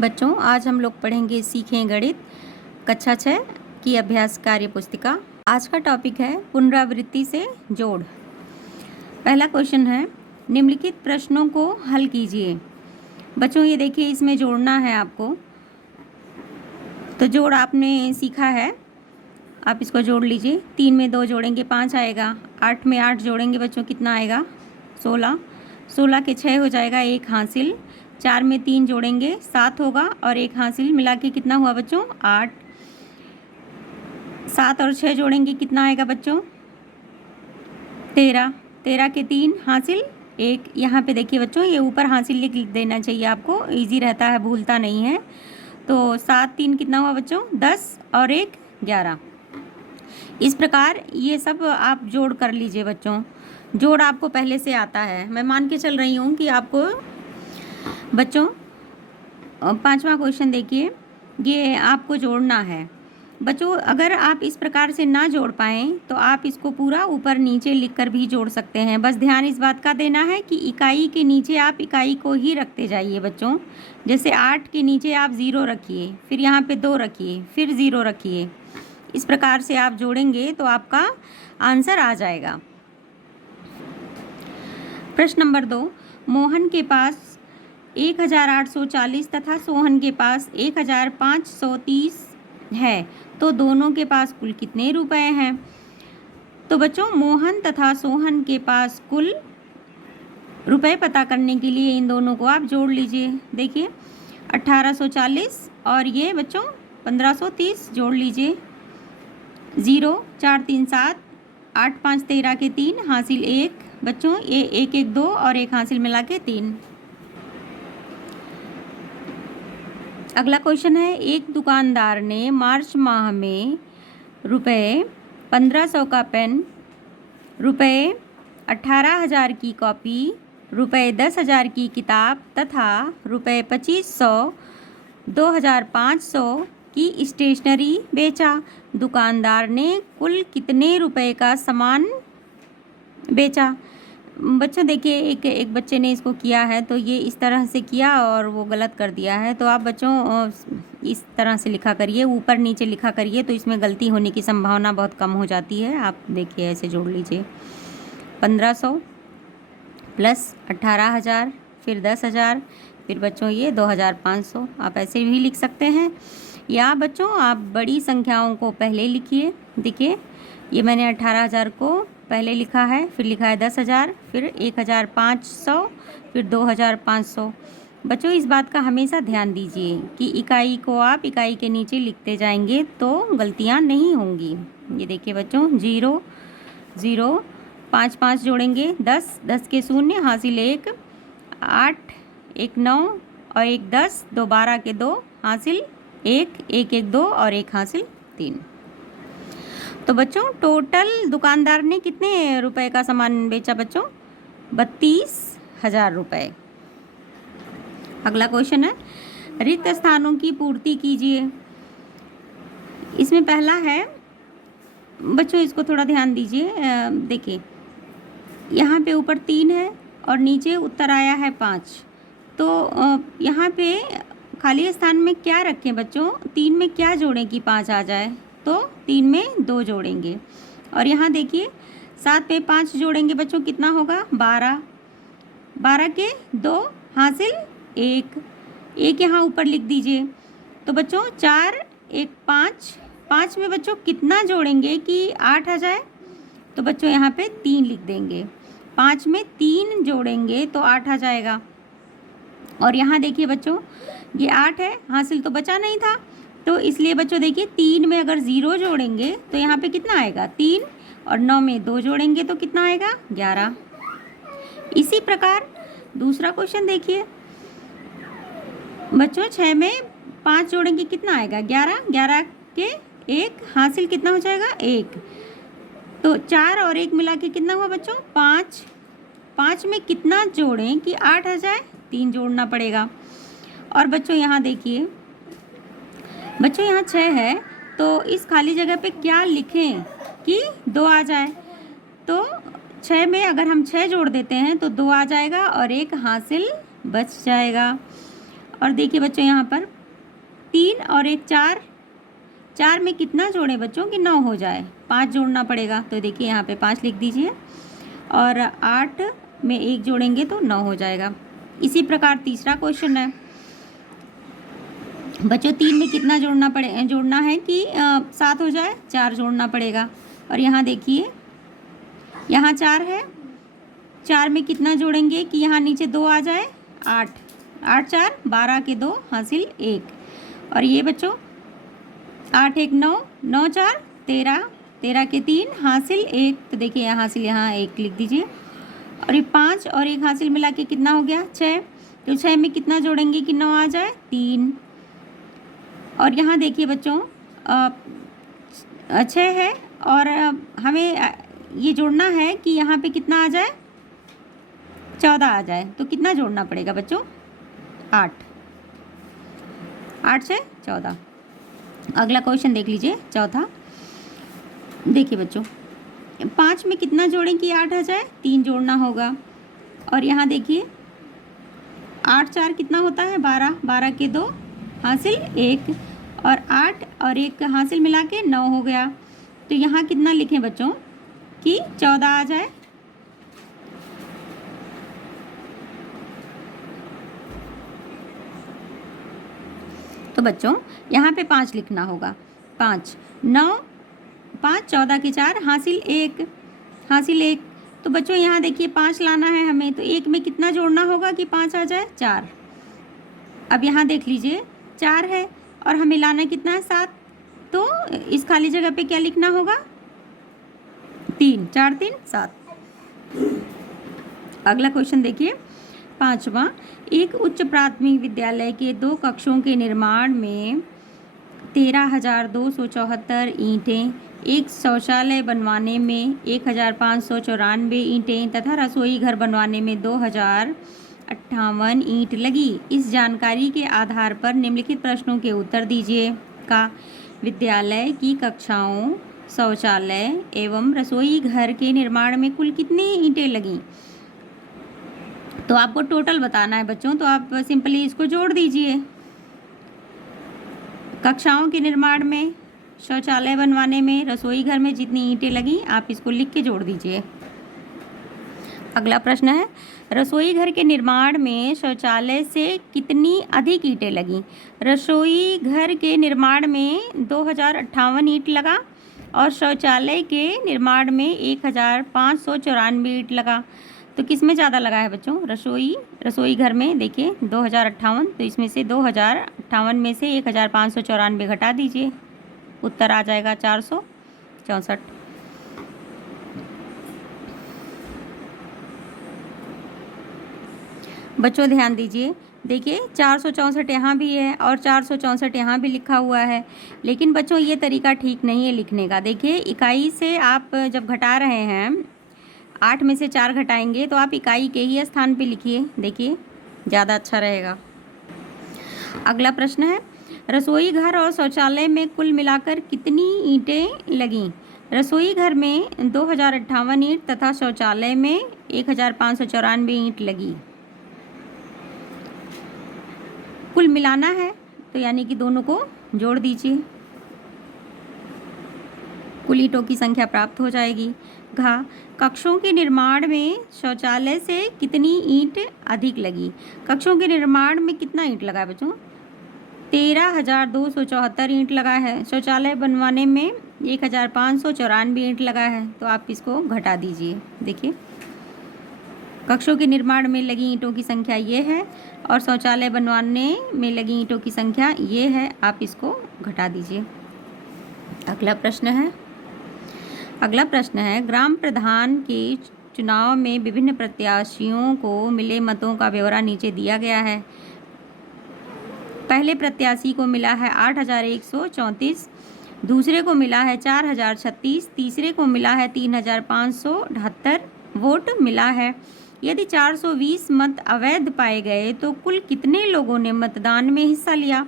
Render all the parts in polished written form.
बच्चों, आज हम लोग पढ़ेंगे सीखें गणित कक्षा 6 की अभ्यास कार्य पुस्तिका। आज का टॉपिक है पुनरावृत्ति से जोड़। पहला क्वेश्चन है, निम्नलिखित प्रश्नों को हल कीजिए। बच्चों ये देखिए, इसमें जोड़ना है आपको। तो जोड़ आपने सीखा है, आप इसको जोड़ लीजिए। 3 में 2 जोड़ेंगे 5 आएगा। 8 में 8 जोड़ेंगे बच्चों कितना आएगा? 16। 16 के 6 हो जाएगा, 1 हासिल। 4 में 3 जोड़ेंगे 7 होगा और 1 हासिल, मिला के कितना हुआ बच्चों? 8। 7 और 6 जोड़ेंगे कितना आएगा बच्चों? 13। 13 के 3 हासिल 1। यहाँ पे देखिए बच्चों, ये ऊपर हासिल लिख देना चाहिए आपको, इजी रहता है, भूलता नहीं है। तो 7 3 कितना हुआ बच्चों? 10 और 1 11। इस प्रकार ये सब आप जोड़ कर लीजिए बच्चों। जोड़ आपको पहले से आता है, मैं मान के चल रही हूँ कि आपको। बच्चों 5वां क्वेश्चन देखिए, ये आपको जोड़ना है। बच्चों अगर आप इस प्रकार से ना जोड़ पाएँ तो आप इसको पूरा ऊपर नीचे लिखकर भी जोड़ सकते हैं। बस ध्यान इस बात का देना है कि इकाई के नीचे आप इकाई को ही रखते जाइए बच्चों। जैसे 8 के नीचे आप 0 रखिए, फिर यहाँ पे 2 रखिए, फिर 0 रखिए। इस प्रकार से आप जोड़ेंगे तो आपका आंसर आ जाएगा। प्रश्न नंबर 2, मोहन के पास 1840 तथा सोहन के पास 1530 है, तो दोनों के पास कुल कितने रुपए हैं? तो बच्चों मोहन तथा सोहन के पास कुल रुपए पता करने के लिए इन दोनों को आप जोड़ लीजिए। देखिए 1840 और ये बच्चों 1530 जोड़ लीजिए। 0 4 3 7, 8 5 13 के 3 हासिल 1। बच्चों ये 1 1 2 और 1 हासिल मिला के 3। अगला क्वेश्चन है, एक दुकानदार ने मार्च माह में रुपए 1500 का पेन, रुपए 18,000 की कॉपी, रुपए 10,000 की किताब तथा रुपए 2500 2,500 की स्टेशनरी बेचा। दुकानदार ने कुल कितने रुपए का सामान बेचा? बच्चों देखिए, एक बच्चे ने इसको किया है, तो ये इस तरह से किया और वो गलत कर दिया है। तो आप बच्चों इस तरह से लिखा करिए, ऊपर नीचे लिखा करिए, तो इसमें गलती होने की संभावना बहुत कम हो जाती है। आप देखिए ऐसे जोड़ लीजिए, 1500 प्लस 18,000, फिर 10,000, फिर बच्चों ये 2,500। आप ऐसे भी लिख सकते हैं, या बच्चों आप बड़ी संख्याओं को पहले लिखिए। देखिए ये मैंने 18,000 को पहले लिखा है, फिर लिखा है 10,000, फिर 1,500, फिर 2,500। बच्चों इस बात का हमेशा ध्यान दीजिए कि इकाई को आप इकाई के नीचे लिखते जाएंगे तो गलतियां नहीं होंगी। ये देखिए बच्चों, 0 0 5 5 जोड़ेंगे 10, 10 के 0 हासिल 1, 8 1 9 और 1 10, 2 12 के 2 हासिल 1, 1 1 2 और 1 हासिल 3। तो बच्चों टोटल दुकानदार ने कितने रुपए का सामान बेचा बच्चों? 32,000 रुपये। अगला क्वेश्चन है, रिक्त स्थानों की पूर्ति कीजिए। इसमें पहला है बच्चों, इसको थोड़ा ध्यान दीजिए। देखिए यहाँ पे ऊपर 3 है और नीचे उत्तर आया है 5। तो यहाँ पे खाली स्थान में क्या रखें बच्चों? 3 में क्या जोड़ें कि 5 आ जाए? तो 3 में 2 जोड़ेंगे। और यहाँ देखिए 7 पे 5 जोड़ेंगे बच्चों कितना होगा? 12। 12 के 2 हासिल 1। 1 यहाँ ऊपर लिख दीजिए। तो बच्चों 4 1 5, 5 में बच्चों कितना जोड़ेंगे कि 8 आ जाए? तो बच्चों यहाँ पे 3 लिख देंगे। 5 में 3 जोड़ेंगे तो 8 आ जाएगा। और यहाँ देखिए बच्चों, ये 8 है, हासिल तो बचा नहीं था, तो इसलिए बच्चों देखिए 3 में अगर 0 जोड़ेंगे तो यहाँ पे कितना आएगा? 3। और 9 में 2 जोड़ेंगे तो कितना आएगा? 11। इसी प्रकार दूसरा क्वेश्चन देखिए बच्चों, 6 में 5 जोड़ेंगे कितना आएगा? 11। 11 के 1 हासिल कितना हो जाएगा? 1। तो 4 और 1 मिला के कितना हुआ बच्चों? 5। 5 में कितना जोड़ें कि 8 आ जाए? 3 जोड़ना पड़ेगा। और बच्चों यहाँ देखिए बच्चों, यहाँ 6 है, तो इस खाली जगह पे क्या लिखें कि 2 आ जाए? तो 6 में अगर हम 6 जोड़ देते हैं तो 2 आ जाएगा और 1 हासिल बच जाएगा। और देखिए बच्चों यहाँ पर 3 और एक 4, 4 में कितना जोड़ें बच्चों कि 9 हो जाए? 5 जोड़ना पड़ेगा। तो देखिए यहाँ पे 5 लिख दीजिए और 8 में 1 जोड़ेंगे तो 9 हो जाएगा। इसी प्रकार तीसरा क्वेश्चन है बच्चों, 3 में कितना जोड़ना है कि 7 हो जाए? 4 जोड़ना पड़ेगा। और यहाँ देखिए यहाँ 4 है, 4 में कितना जोड़ेंगे कि यहाँ नीचे 2 आ जाए? 8, 8 4 12 के 2 हासिल 1। और ये बच्चों 8 1 9, 9 4 13, 13 के 3 हासिल 1। तो देखिए यहाँ हासिल यहाँ 1 लिख दीजिए। और ये 5 और 1 हासिल मिला के कितना हो गया? 6। तो 6 में कितना जोड़ेंगे कि 9 आ जाए? 3। और यहाँ देखिए बच्चों 6 है और हमें ये जोड़ना है कि यहाँ पे कितना आ जाए? 14 आ जाए। तो कितना जोड़ना पड़ेगा बच्चों? 8, 8 से 14। अगला क्वेश्चन देख लीजिए चौथा। देखिए बच्चों 5 में कितना जोड़ें कि 8 आ जाए? 3 जोड़ना होगा। और यहाँ देखिए 8 4 कितना होता है? 12, 12 के 2 हासिल 1। और 8 और 1 हासिल मिला के 9 हो गया। तो यहाँ कितना लिखें बच्चों कि 14 आ जाए? तो बच्चों यहाँ पे 5 लिखना होगा। 5 9 5 14 के 4 हासिल 1, हासिल 1। तो बच्चों यहाँ देखिए 5 लाना है हमें, तो 1 में कितना जोड़ना होगा कि 5 आ जाए? 4। अब यहाँ देख लीजिए 4 है और हमें लाना कितना है? 7। तो इस खाली जगह पे क्या लिखना होगा? 3, 4 3 7। अगला क्वेश्चन देखिए पांचवा। एक उच्च प्राथमिक विद्यालय के 2 कक्षों के निर्माण में 13,274 ईंटें, एक शौचालय बनवाने में 1,594 ईंटें तथा रसोई घर बनवाने में 2,058 ईंट लगी। इस जानकारी के आधार पर निम्नलिखित प्रश्नों के उत्तर दीजिए। का विद्यालय की कक्षाओं, शौचालय एवं रसोई घर के निर्माण में कुल कितनी ईंटें लगीं? तो आपको टोटल बताना है बच्चों, तो आप सिंपली इसको जोड़ दीजिए। कक्षाओं के निर्माण में, शौचालय बनवाने में, रसोई घर में जितनी ईंटें लगी आप इसको लिख के जोड़ दीजिए। अगला प्रश्न है रसोई घर के निर्माण में शौचालय से कितनी अधिक ईंटें लगी? रसोई घर के निर्माण में 2,058 ईंट लगा और शौचालय के निर्माण में 1,594 ईंट लगा। तो किस में ज़्यादा लगा है बच्चों? रसोई घर में देखिए 2,058, तो इसमें से 2,058 में से 1,594 घटा दीजिए, उत्तर आ जाएगा 464। बच्चों ध्यान दीजिए, देखिए 464 यहाँ भी है और 464 यहाँ भी लिखा हुआ है, लेकिन बच्चों ये तरीका ठीक नहीं है लिखने का। देखिए इकाई से आप जब घटा रहे हैं 8 में से 4 घटाएंगे तो आप इकाई के ही स्थान पे लिखिए, देखिए ज़्यादा अच्छा रहेगा। अगला प्रश्न है रसोई घर और शौचालय में कुल मिलाकर कितनी ईंटें लगीं? रसोई घर में 2,058 ईंट तथा शौचालय में 1,594 ईंट लगी। कुल मिलाना है तो यानी कि दोनों को जोड़ दीजिए, कुल ईंटों की संख्या प्राप्त हो जाएगी। घ कक्षों के निर्माण में शौचालय से कितनी ईंट अधिक लगी? कक्षों के निर्माण में कितना ईंट लगा है बच्चों? 13,274 ईंट लगा है। शौचालय बनवाने में 1,594 ईंट लगा है, तो आप इसको घटा दीजिए। देखिए कक्षों के निर्माण में लगी ईंटों की संख्या ये है और शौचालय बनवाने में लगी ईंटों की संख्या ये है, आप इसको घटा दीजिए। अगला प्रश्न है ग्राम प्रधान के चुनाव में विभिन्न प्रत्याशियों को मिले मतों का ब्यौरा नीचे दिया गया है। पहले प्रत्याशी को मिला है 8,134, दूसरे को मिला है 4,036, तीसरे को मिला है 3,578 वोट मिला है। यदि 420 मत अवैध पाए गए तो कुल कितने लोगों ने मतदान में हिस्सा लिया?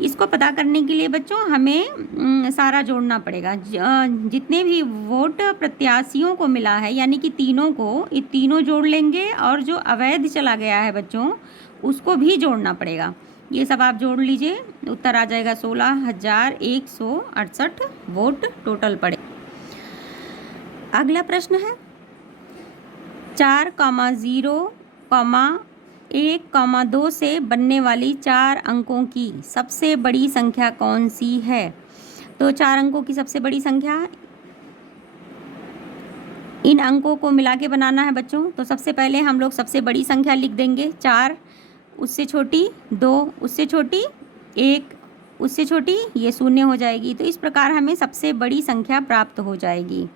इसको पता करने के लिए बच्चों हमें सारा जोड़ना पड़ेगा। जितने भी वोट प्रत्याशियों को मिला है यानी कि तीनों को, ये तीनों जोड़ लेंगे और जो अवैध चला गया है बच्चों उसको भी जोड़ना पड़ेगा। ये सब आप जोड़ लीजिए, उत्तर आ जाएगा 16,168 वोट टोटल पड़े। अगला प्रश्न है 4,0,1,2 से बनने वाली 4 अंकों की सबसे बड़ी संख्या कौन सी है? तो 4 अंकों की सबसे बड़ी संख्या, इन अंकों को मिला के बनाना है बच्चों। तो सबसे पहले हम लोग सबसे बड़ी संख्या लिख देंगे 4, उससे छोटी 2, उससे छोटी 1, उससे छोटी ये 0 हो जाएगी। तो इस प्रकार हमें सबसे बड़ी संख्या प्राप्त हो जाएगी।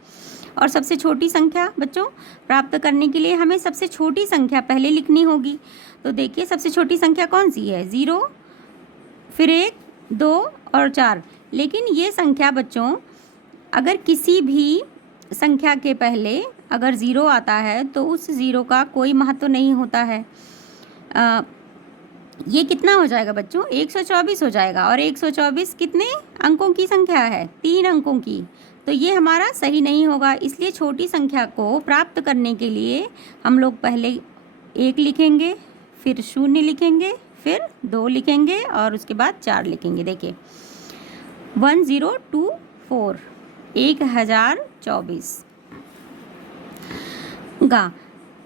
और सबसे छोटी संख्या बच्चों प्राप्त करने के लिए हमें सबसे छोटी संख्या पहले लिखनी होगी। तो देखिए सबसे छोटी संख्या कौन सी है? 0, फिर 1, 2 और 4। लेकिन ये संख्या बच्चों अगर किसी भी संख्या के पहले अगर 0 आता है तो उस 0 का कोई महत्व नहीं होता है। ये कितना हो जाएगा बच्चों? 124 हो जाएगा। और 124 कितने अंकों की संख्या है? 3 अंकों की। तो ये हमारा सही नहीं होगा। इसलिए छोटी संख्या को प्राप्त करने के लिए हम लोग पहले 1 लिखेंगे, फिर 0 लिखेंगे, फिर 2 लिखेंगे और उसके बाद 4 लिखेंगे। देखिए 1024 1024 गा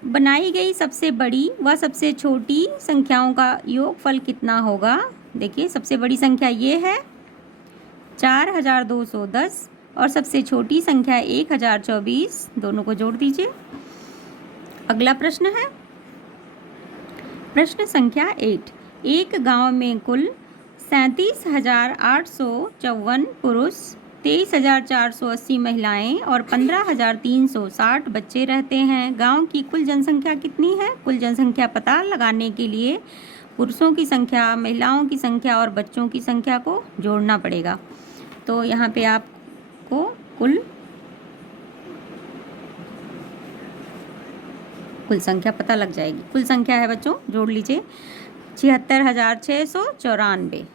बनाई गई सबसे बड़ी व सबसे छोटी संख्याओं का योगफल कितना होगा? देखिए सबसे बड़ी संख्या ये है 4,210 और सबसे छोटी संख्या 1,024, दोनों को जोड़ दीजिए। अगला प्रश्न है प्रश्न संख्या 8। एक गांव में कुल 37,854 पुरुष, 23,480 महिलाएं और 15,360 बच्चे रहते हैं। गांव की कुल जनसंख्या कितनी है? कुल जनसंख्या पता लगाने के लिए पुरुषों की संख्या, महिलाओं की संख्या और बच्चों की संख्या को जोड़ना पड़ेगा। तो यहाँ पे आपको कुल संख्या पता लग जाएगी। कुल संख्या है बच्चों, जोड़ लीजिए 76,694।